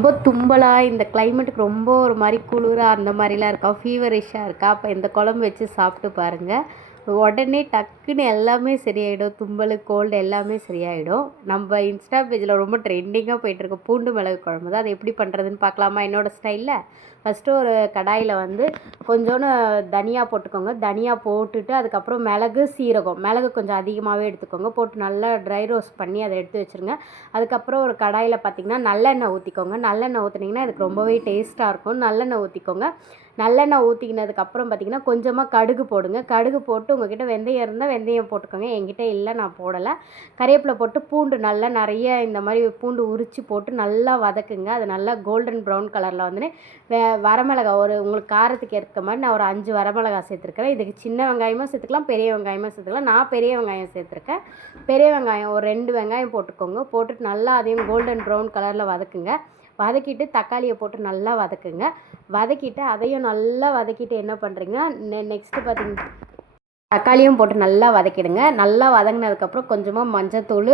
ரொம்ப தும்பலாக இந்த கிளைமேட்டுக்கு ரொம்ப ஒரு மாதிரி குளிராக அந்த மாதிரிலாம் இருக்கா, ஃபீவரிஷாக இருக்கா, அப்போ இந்த குழம்பு வச்சு சாப்பிட்டு பாருங்கள். உடனே டக்குன்னு எல்லாமே சரியாயிடும். தும்பல், கோல்டு எல்லாமே சரியாயிடும். நம்ம இன்ஸ்டா பேஜில் ரொம்ப ட்ரெண்டிங்காக போயிட்டுருக்கு பூண்டு மிளகு குழம்பு தான். அது எப்படி பண்ணுறதுன்னு பார்க்கலாமா என்னோடய ஸ்டைலில்? ஃபஸ்ட்டு ஒரு கடாயில் வந்து கொஞ்சோண்டு தனியா போட்டுக்கோங்க. தனியா போட்டுட்டு அதுக்கப்புறம் மிளகு, சீரகம், மிளகு கொஞ்சம் அதிகமாகவே எடுத்துக்கோங்க. போட்டு நல்லா ட்ரை ரோஸ்ட் பண்ணி அதை எடுத்து வச்சுருங்க. அதுக்கப்புறம் ஒரு கடாயில் பார்த்திங்கன்னா நல்லெண்ணெய் ஊற்றிக்கோங்க. நல்லெண்ணெய் ஊற்றுனீங்கன்னா இதுக்கு ரொம்பவே டேஸ்ட்டாக இருக்கும். நல்லெண்ணெய் ஊற்றிக்கோங்க. நல்லெண்ணெய் ஊற்றிக்கினதுக்கப்புறம் பார்த்திங்கன்னா கொஞ்சமாக கடுகு போடுங்க. கடுகு போட்டு உங்கள்கிட்ட வெந்தயம் இருந்தால் வெந்தயம் போட்டுக்கோங்க. என்கிட்ட இல்லை, நான் போடலை. கறிவேப்பிலை போட்டு பூண்டு நல்லா நிறைய இந்த மாதிரி பூண்டு உரித்து போட்டு நல்லா வதக்குங்க. அது நல்லா கோல்டன் ப்ரௌன் கலரில் வந்துன்னு வரமிளகா ஒரு உங்களுக்கு காரத்துக்கு ஏற்ற மாதிரி நான் ஒரு 5 வரமிளகா சேர்த்துருக்கிறேன். இதுக்கு சின்ன வெங்காயமாக சேர்த்துக்கலாம், பெரிய வெங்காயமாக சேர்த்துக்கலாம். நான் பெரிய வெங்காயம் சேர்த்துருக்கேன். பெரிய வெங்காயம் ஒரு 2 வெங்காயம் போட்டுக்கோங்க. போட்டுட்டு நல்லா அதையும் கோல்டன் ப்ரௌன் கலரில் வதக்குங்க. வதக்கிட்டு தக்காளியை போட்டு நல்லா வதக்குங்க. வதக்கிட்டு அதையும் நல்லா வதக்கிட்டு என்ன பண்ணுறீங்கன்னா நெக்ஸ்ட்டு பார்த்திங்கன்னா தக்காளியும் போட்டு நல்லா வதக்கிடுங்க. நல்லா வதங்கினதுக்கப்புறம் கொஞ்சமாக மஞ்சத்தூள்,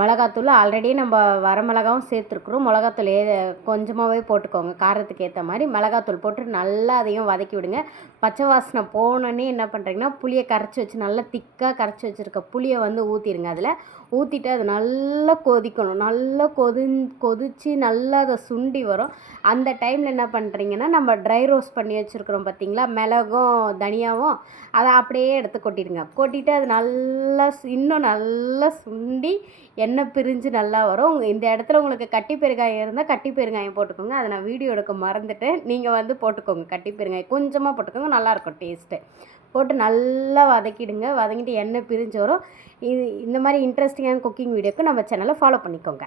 மிளகாத்தூள், ஆல்ரெடி நம்ம வரமிளகாவும் சேர்த்துருக்குறோம். மிளகாத்தூள் கொஞ்சமாகவே போட்டுக்கோங்க, காரத்துக்கு ஏற்ற மாதிரி மிளகாத்தூள் போட்டு நல்லா அதையும் வதக்கி விடுங்க. பச்சை வாசனை போனோடனே என்ன பண்ணுறீங்கன்னா புளியை கரைச்சி வச்சு நல்லா திக்காக கரைச்சி வச்சுருக்க புளியை வந்து ஊற்றிடுங்க. அதில் ஊற்றிட்டு அது நல்லா கொதிக்கணும். நல்லா கொதித்து நல்லா அதை சுண்டி வரும். அந்த டைமில் என்ன பண்ணுறீங்கன்னா நம்ம ட்ரை ரோஸ்ட் பண்ணி வச்சுருக்குறோம் பார்த்திங்களா, மிளகும் தனியாவும், அதை அப்படியே எடுத்து கொட்டிடுங்க. கொட்டிட்டு அது நல்லா இன்னும் நல்லா சுண்டி எண்ணெய் பிரிஞ்சு நல்லா வரும். இந்த இடத்துல உங்களுக்கு கட்டி பெருங்காயம் இருந்தால் கட்டி பெருங்காயம் போட்டுக்கோங்க. அதை நான் வீடியோ எடுக்க மறந்துட்டேன். நீங்கள் வந்து போட்டுக்கோங்க, கட்டி பெருங்காயம் கொஞ்சமாக போட்டுக்கோங்க, நல்லாயிருக்கும் டேஸ்ட்டு. போட்டு நல்லா வதக்கிடுங்க. வதக்கிட்டு எண்ணெய் பிரிஞ்சு வரும். இந்த மாதிரி இன்ட்ரெஸ்டிங்கான குக்கிங் வீடியோக்கு நம்ம சேனலை ஃபாலோ பண்ணிக்கோங்க.